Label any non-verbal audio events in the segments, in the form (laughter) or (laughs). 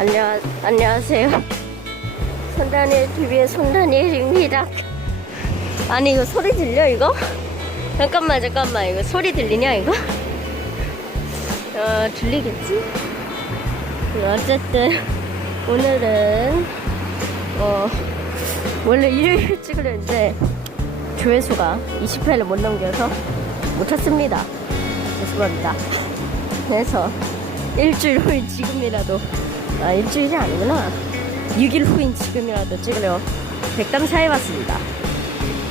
안녕, 안녕하세요. 손다니엘 TV의 손다니엘입니다. 아니, 이거 소리 들려, 이거? 잠깐만, 잠깐만. 이거 소리 들리냐, 이거? 어, 들리겠지? 어쨌든, 오늘은, 어, 원래 일요일 찍으려 했는데, 조회수가 20회를 못 넘겨서 못 찾습니다. 죄송합니다. 그래서, 일주일 후인 지금이라도 아 일주일이 아니구나. 6일 후인 지금이라도 찍으려 백담사 해봤습니다.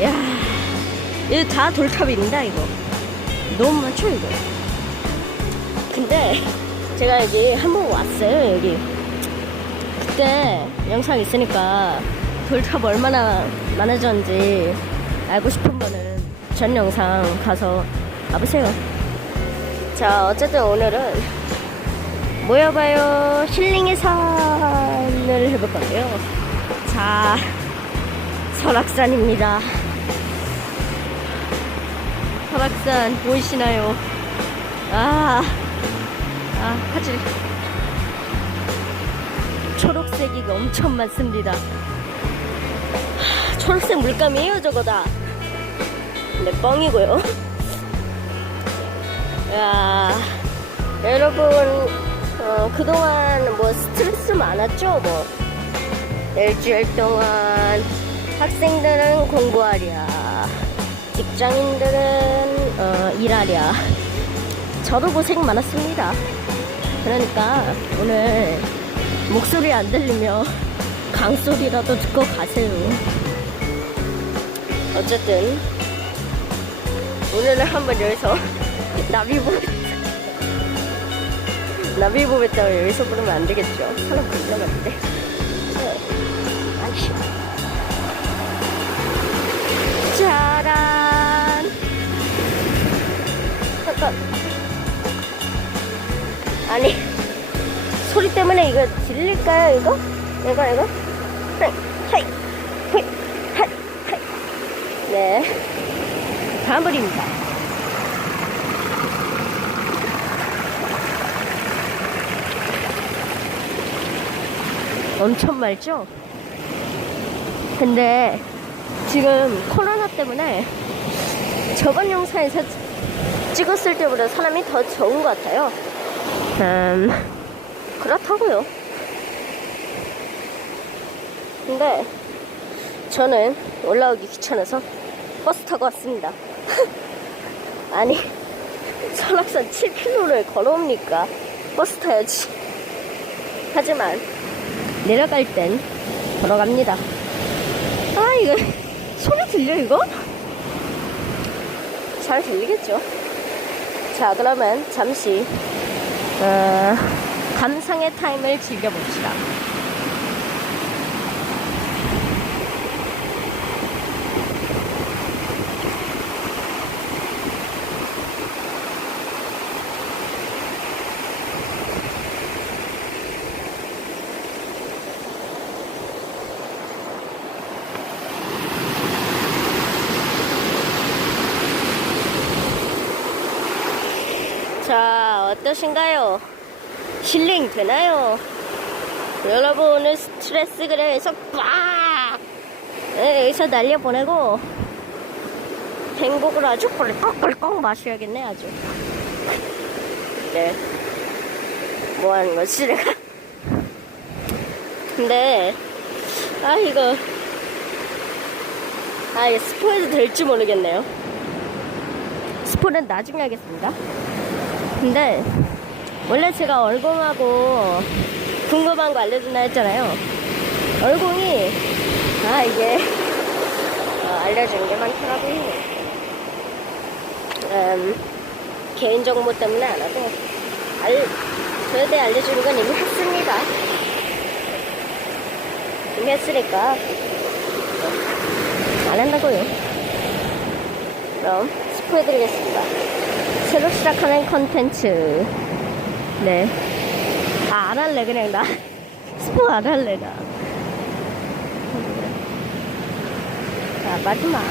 이야 이거 다 돌탑입니다 이거. 너무 많죠 이거? 근데 제가 여기 한번 왔어요 여기. 그때 영상 있으니까 돌탑 얼마나 많아졌는지 알고 싶은 분은 전 영상 가서 봐보세요. 자 어쨌든 오늘은 모여봐요. 힐링의 산을 해볼 건데요. 자 설악산입니다. 설악산 보이시나요? 아, 아 화질. 초록색이가 엄청 많습니다. 하, 초록색 물감이에요 저거 다. 근데 뻥이고요. 야 여러분 어, 그동안 뭐 스트레스 많았죠 뭐? 일주일 동안 학생들은 공부하랴 직장인들은 어, 일하랴. 저도 고생 많았습니다. 그러니까 오늘 목소리 안 들리며 강소리라도 듣고 가세요. 어쨌든 오늘은 한번 여기서 나비 보 나비 보겠다고 여기서 부르면 안 되겠죠. 사람 불러갔는데. 아니. 짜란. 잠깐. 아니. 소리 때문에 이거 들릴까요, 이거? 이거, 이거? 하이, 하이, 하이, 하이. 네. 다음불입니다. 엄청 맑죠? 근데 지금 코로나 때문에 저번 영상에서 찍었을 때보다 사람이 더 적은 것 같아요. 음, 그렇다고요. 근데 저는 올라오기 귀찮아서 버스 타고 왔습니다. (laughs) 아니, 설악산 7km를 걸어옵니까? 버스 타야지. 하지만 내려갈 땐 걸어갑니다. 아, 이거, (laughs) 소리 들려, 이거? 잘 들리겠죠? 자, 그러면 잠시, 어, 감상의 타임을 즐겨봅시다. 자, 어떠신가요? 힐링 되나요? 여러분 오늘 스트레스 그래서 빡! 네, 여기서 날려보내고 행복을 아주 꿀꺽꿀꺽 마셔야겠네 아주 네 뭐 하는 거지 내가 근데 아 이거 아 이게 스포해도 될지 모르겠네요 스포는 나중에 하겠습니다 근데 원래 제가 얼공하고 궁금한 거 알려준다 했잖아요. 얼공이 아 이게 어, 알려주는 게 많더라고요. 음, 개인 정보 때문에 안 하고 알 저에 대해 알려주는 건 이미 했습니다. 이미 했으니까 안 한다고요. 그럼 스포해드리겠습니다. 새로 시작하는 컨텐츠. 네. 아, 안 할래, 그냥 나. (laughs) 스포 안 할래, 나. 자, 마지막.